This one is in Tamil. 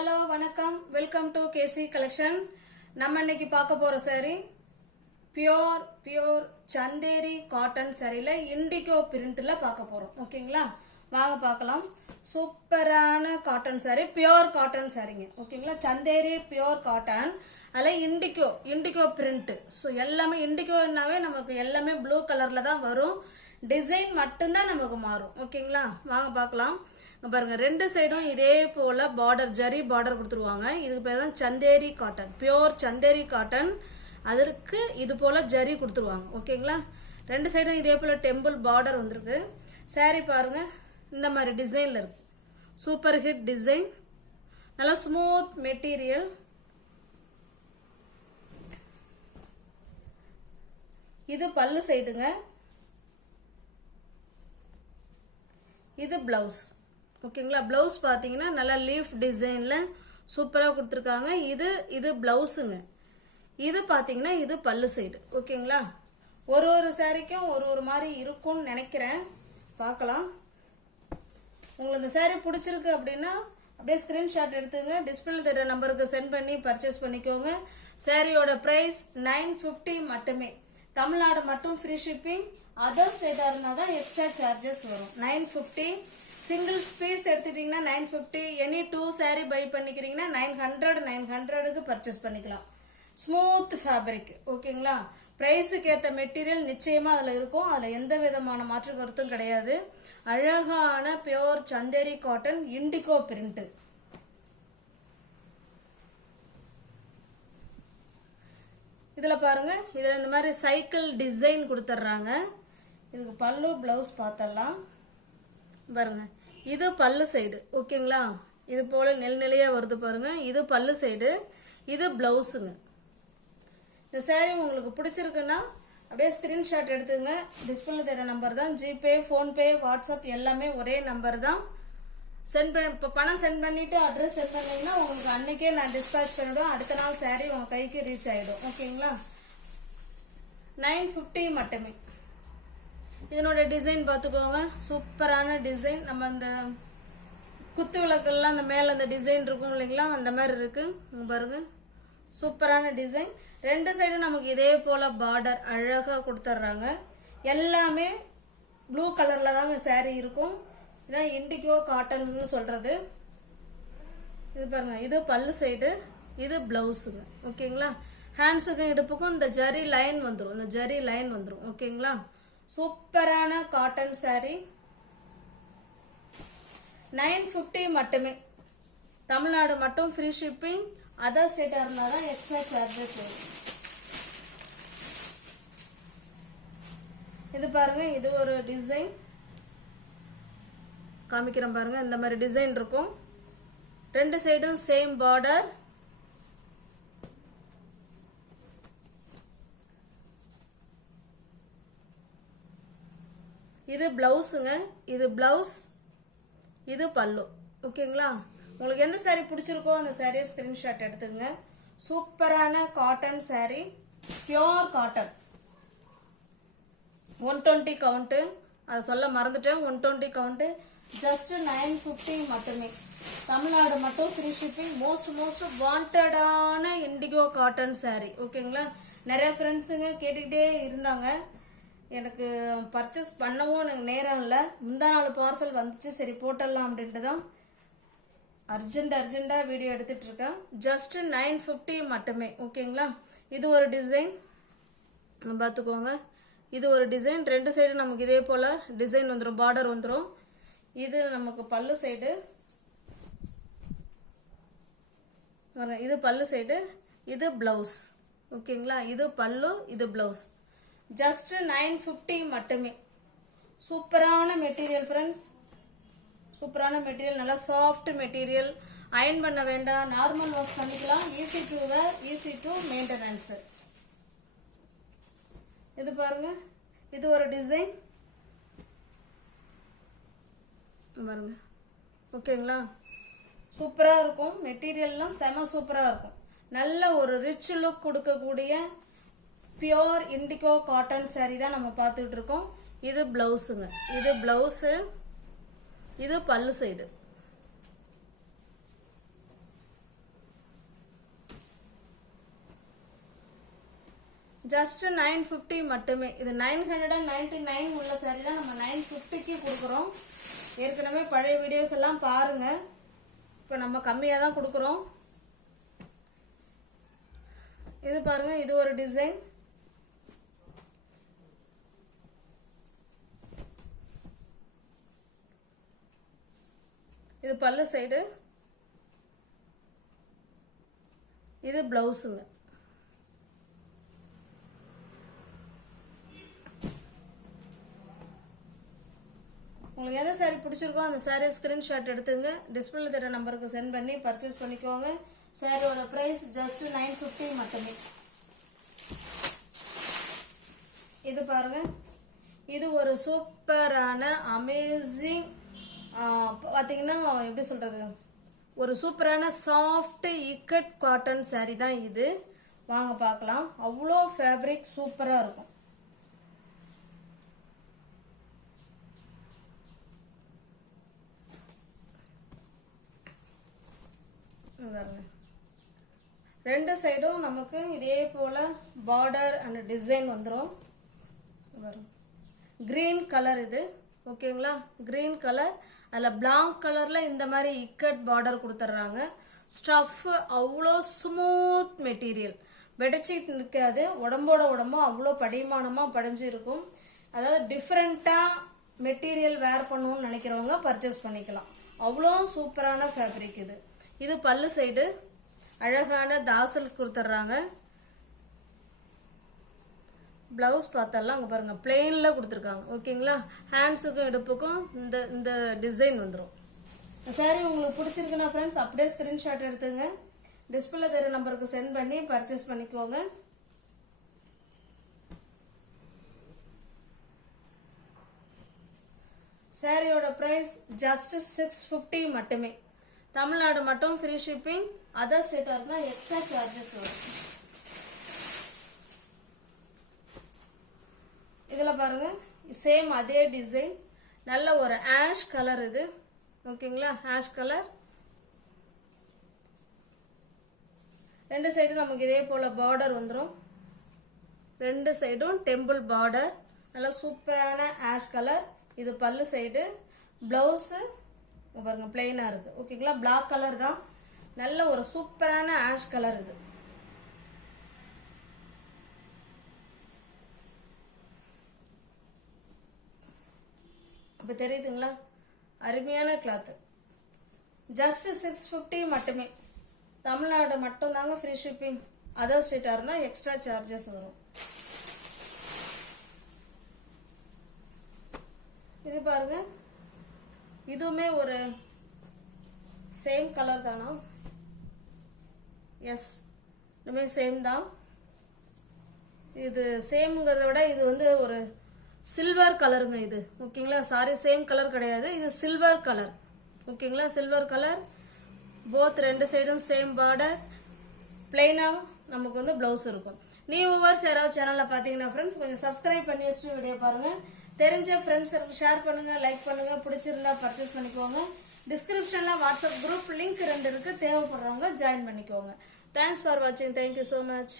hello வணக்கம் வெல்கம் டு கேசி கலெக்ஷன். நம்ம இன்னைக்கு பார்க்க போற saree பியூர் சந்தேரி காட்டன் சாரில இண்டிகோ பிரிண்ட்ல பார்க்க போறோம். ஓகேங்களா, வாங்க பார்க்கலாம். சூப்பரான காட்டன் saree, பியூர் காட்டன் சாரிங்க. ஓகேங்களா, சந்தேரி பியூர் காட்டன், அதுல இண்டிகோ பிரிண்ட். ஸோ எல்லாமே இண்டிகோனாவே நமக்கு எல்லாமே ப்ளூ கலர்ல தான் வரும். டிசைன் மட்டும்தான் நமக்கு மாறும். ஓகேங்களா, வாங்க பார்க்கலாம். பாருங்க, ரெண்டு சைடும் இதே போல பார்டர், ஜரி பார்டர் கொடுத்துருவாங்க. இதுக்கு பேர் தான் Chanderi cotton, pure Chanderi cotton. அதற்கு இது போல ஜரி கொடுத்துருவாங்க. ஓகேங்களா, ரெண்டு சைடும் இதே போல டெம்பிள் பார்டர் வந்திருக்கு. saree பாருங்க, இந்த மாதிரி டிசைன்ல இருக்கு. சூப்பர் ஹிட் டிசைன், நல்லா ஸ்மூத் மெட்டீரியல். இது பல்லு சைடுங்க, இது பிளவுஸ். ஓகேங்களா, பிளவுஸ் பார்த்தீங்கன்னா நல்லா லீஃப் டிசைனில் சூப்பராக கொடுத்துருக்காங்க. இது பிளவுஸுங்க. இது பார்த்தீங்கன்னா இது பல்லு சைடு. ஓகேங்களா, ஒரு சாரிக்கும் ஒரு மாதிரி இருக்கும்னு நினைக்கிறேன். பார்க்கலாம். உங்களுக்கு இந்த சாரீ பிடிச்சிருக்கு அப்படின்னா அப்படியே ஸ்க்ரீன்ஷாட் எடுத்துங்க, டிஸ்பிளே தர நம்பருக்கு சென்ட் பண்ணி பர்ச்சேஸ் பண்ணிக்கோங்க. சாரியோட ப்ரைஸ் 950 மட்டுமே. தமிழ்நாடு மட்டும் ஃப்ரீ ஷிப்பிங். அதர் ஸ்டேட்டாக இருந்தால் தான் எக்ஸ்ட்ரா சார்ஜஸ் வரும். 950. சிங்கிள்ஸ் பீஸ் எடுத்துக்கிட்டிங்கன்னா 950. எனி 2 saree பை பண்ணிக்கிறீங்கன்னா 900க்கு பர்ச்சேஸ் பண்ணிக்கலாம். Smooth fabric. ஓகேங்களா, ப்ரைஸுக்கு ஏற்ற மெட்டீரியல் நிச்சயமாக அதில் இருக்கும். அதில் எந்த விதமான மாற்று கருத்தும் கிடையாது. அழகான pure Chanderi cotton indigo print. இதில் பாருங்க, இதில் இந்த மாதிரி சைக்கிள் டிசைன் கொடுத்துட்றாங்க. இதுக்கு பல்லு பிளவுஸ் பார்த்தலாம். பாருங்க, இது பல்லு சைடு. ஓகேங்களா, இது போல நிலையாக வருது பாருங்க. இது பல்லு சைடு, இது பிளவுஸுங்க. இந்த saree உங்களுக்கு பிடிச்சிருக்குன்னா அப்படியே ஸ்க்ரீன்ஷாட் எடுத்துங்க. டிஸ்பிளே தர நம்பர் தான். ஜிபே, ஃபோன்பே, வாட்ஸ்அப் எல்லாமே ஒரே நம்பர் தான். சென்ட் பண்ணி இப்போ பணம் சென்ட் பண்ணிவிட்டு அட்ரஸ் சென்ட் பண்ணிங்கன்னா உங்களுக்கு அன்றைக்கே நான் டிஸ்பேச் பண்ணிவிடுவேன். அடுத்த நாள் saree உங்கள் கைக்கு ரீச் ஆகிடும். ஓகேங்களா, 950 மட்டுமே. இதனோட டிசைன் பார்த்துக்கோங்க, சூப்பரான டிசைன். நம்ம இந்த குத்து விளக்கெல்லாம் அந்த மேலே அந்த டிசைன் இருக்கும் இல்லைங்களா, அந்த மாதிரி இருக்குது. பாருங்க, சூப்பரான டிசைன். ரெண்டு சைடும் நமக்கு இதே போல் பார்டர் அழகாக கொடுத்துட்றாங்க. எல்லாமே ப்ளூ கலரில் தாங்க saree இருக்கும். இதான் இண்டிகோ காட்டன்னு சொல்கிறது. இது பாருங்க, இது பல்லு சைடு, இது பிளவுஸுங்க. ஓகேங்களா, ஹேண்ட்ஸுக்கும் இடுப்புக்கும் இந்த ஜரி லைன் வந்துடும். ஓகேங்களா, சூப்பரான காட்டன் saree. 950 மட்டுமே. தமிழ்நாடு மட்டும் ஃப்ரீ ஷிப்பிங். அதர் ஸ்டேட்டாக இருந்தால் தான் எக்ஸ்ட்ரா சார்ஜஸ் வரும். இது பாருங்க, இது ஒரு டிசைன் காமிக்கிறேன் பாருங்க. இந்த மாதிரி டிசைன் இருக்கும். ரெண்டு சைடும் சேம் பார்டர். இது பிளவுஸுங்க. இது பிளவுஸ், இது பல்லு. ஓகேங்களா, உங்களுக்கு எந்த saree பிடிச்சிருக்கோ அந்த சாரியை ஸ்க்ரீன்ஷாட் எடுத்துங்க. சூப்பரான cotton saree, pure cotton. 120 count, அதை சொல்ல மறந்துட்டேன். 120 கவுண்ட்டு, ஜஸ்ட் 950 மட்டுமே. தமிழ்நாடு மட்டும் ஃப்ரீ ஷிப்பிங். மோஸ்ட் வாண்டடான இண்டிகோ காட்டன் saree. ஓகேங்களா, நிறைய ஃப்ரெண்ட்ஸுங்க கேட்டுக்கிட்டே இருந்தாங்க. எனக்கு பர்ச்சேஸ் பண்ணவும் எனக்கு நேரம் இல்லை. முந்தா நாள் பார்சல் வந்துச்சு, சரி போட்டுடலாம் அப்படின்ட்டு தான் அர்ஜென்ட்டாக வீடியோ எடுத்துகிட்ருக்கேன். ஜஸ்ட் 950 மட்டுமே. ஓகேங்களா, இது ஒரு டிசைன் பார்த்துக்கோங்க. இது ஒரு டிசைன். ரெண்டு சைடு நமக்கு இதே போல் டிசைன் வந்துடும், பார்டர் வந்துடும். இது நமக்கு பல்லு சைடு. இது பல்லு சைடு, இது பிளவுஸ். ஓகேங்களா, இது பல்லு, இது பிளவுஸ். ஜஸ்ட் 950 மட்டுமே. சூப்பரான மெட்டீரியல் ஃப்ரெண்ட்ஸ், சூப்பரான மெட்டீரியல். நல்லா சாஃப்ட் மெட்டீரியல். அயன் பண்ண வேண்டாம், நார்மல் வாஷ் பண்ணிக்கலாம். Easy to wear, easy to maintenance. இது பாருங்க, இது ஒரு டிசைன் பாருங்க. ஓகேங்களா, சூப்பராக இருக்கும். மெட்டீரியல்லாம் செம சூப்பராக இருக்கும். நல்ல ஒரு ரிச் லுக் கொடுக்கக்கூடிய பியோர் இண்டிகோ காட்டன் saree தான் நம்ம பார்த்துட்டு இருக்கோம். இது பிளவுஸுங்க. இது பிளவுஸு, இது பல்லு சைடு. ஜஸ்ட் 950 மட்டுமே. இது 999 உள்ள சாரி தான் நம்ம 950க்கு கொடுக்குறோம். ஏற்கனவே பழைய வீடியோஸ் எல்லாம் பாருங்க. இப்போ நம்ம கம்மியாக தான் கொடுக்குறோம். இது பாருங்க, இது ஒரு டிசைன். இது பல்லு சைடு, இது பிளவுஸுங்க. உங்களுக்கு எந்த சாரீ பிடிச்சிருக்கோ அந்த சாரீ ஸ்கிரீன்ஷாட் எடுத்துங்க. டிஸ்பிளேல தர நம்பருக்கு சென்ட் பண்ணி பர்ச்சேஸ் பண்ணிக்கோங்க. சாரியோட பிரைஸ் ஜஸ்ட் 950 மட்டுமே. இது பாருங்க, இது ஒரு சூப்பரான அமேசிங் பார்த்தீங்கன்னா எப்படி சொல்றது, ஒரு சூப்பரான சாஃப்ட் இக்கட் காட்டன் சாரீ தான் இது. வாங்க பார்க்கலாம். அவ்வளோ ஃபேப்ரிக் சூப்பராக இருக்கும். ரெண்டு சைடும் நமக்கு இதே போல பார்டர் அண்ட் டிசைன் வந்துடும். கிரீன் கலர் இது, ஓகேங்களா? கிரீன் கலர், அதில் பிளாக் கலரில் இந்த மாதிரி இக்கட் பார்டர் கொடுத்துட்றாங்க. ஸ்டஃப் அவ்வளோ ஸ்மூத் மெட்டீரியல், பெட்ஷீட் நிற்காது. உடம்போட உடம்பும் அவ்வளோ படிமானமாக படிஞ்சு இருக்கும். அதாவது டிஃப்ரெண்ட்டாக மெட்டீரியல் வேர் பண்ணணும்னு நினைக்கிறவங்க பர்ச்சேஸ் பண்ணிக்கலாம். அவ்வளோ சூப்பரான ஃபேப்ரிக் இது. இது பல்லு சைடு, அழகான தாசல்ஸ் கொடுத்துட்றாங்க. பிளவுஸ் பார்த்தாலாம் அங்கே பாருங்க, பிளெயினில் கொடுத்துருக்காங்க. ஓகேங்களா? ஹேண்ட்ஸுக்கும் இடுப்புக்கும் இந்த டிசைன் வந்துடும். சாரி உங்களுக்கு பிடிச்சிருக்குன்னா ஃப்ரெண்ட்ஸ் அப்படியே ஸ்க்ரீன்ஷாட் எடுத்துங்க. டிஸ்பிளே தர நம்பருக்கு சென்ட் பண்ணி பர்ச்சேஸ் பண்ணிக்கோங்க. சாரியோட ப்ரைஸ் ஜஸ்ட் 650 மட்டுமே. தமிழ்நாடு மட்டும் ஃப்ரீ ஷிப்பிங். அதர் ஸ்டேட்டாக இருந்தால் எக்ஸ்ட்ரா சார்ஜஸ் வரும். இதில் பாருங்க, சேம் அதே டிசைன், நல்ல ஒரு ஆஷ் கலர் இது. ஓகேங்களா? Ash colour. ரெண்டு சைடும் நமக்கு இதே போல் பார்டர் வந்துடும். ரெண்டு சைடும் டெம்பிள் பார்டர், நல்ல சூப்பரான ஆஷ் கலர். இது பல்லு சைடு. ப்ளவுஸு பாருங்க பிளெயினாக இருக்குது. ஓகேங்களா? பிளாக் கலர் தான், நல்ல ஒரு சூப்பரான ஆஷ் கலர் இது. இப்போ தெரியுதுங்களா? அருமையான கிளாத்து. ஜஸ்ட் 650 மட்டுமே. தமிழ்நாடு மட்டும் தாங்க ஃப்ரீ ஷிப்பிங். அதர் ஸ்டேட்டாக இருந்தால் எக்ஸ்ட்ரா சார்ஜஸ் வரும். இது பாருங்க, இதுவுமே ஒரு சேம் கலர் தானா? எஸ், இதுவுமே சேம் தான். இது சேம்ங்கிறத விட இது வந்து ஒரு சில்வர் கலருங்க இது. ஓகேங்களா? சாரி, சேம் கலர் கிடையாது, இது சில்வர் கலர். ஓகேங்களா? Silver colour. போத் ரெண்டு சைடும் சேம் பார்டர். பிளெயினாக நமக்கு வந்து ப்ளவுஸ் இருக்கும். நியூ வியூவர்ஸ் யாராவது சேனலில் பார்த்தீங்கன்னா ஃப்ரெண்ட்ஸ் கொஞ்சம் சப்ஸ்கிரைப் பண்ணி வச்சுட்டு வீடியோ பாருங்கள். தெரிஞ்ச ஃப்ரெண்ட்ஸுக்கு ஷேர் பண்ணுங்கள், லைக் பண்ணுங்கள். பிடிச்சிருந்தா பர்ச்சேஸ் பண்ணிக்கோங்க. டிஸ்கிரிப்ஷனில் வாட்ஸ்அப் குரூப் லிங்க் 2 இருக்குது. தேவைப்படுறவங்க ஜாயின் பண்ணிக்கோங்க. தேங்க்ஸ் ஃபார் வாட்சிங். Thank you so much.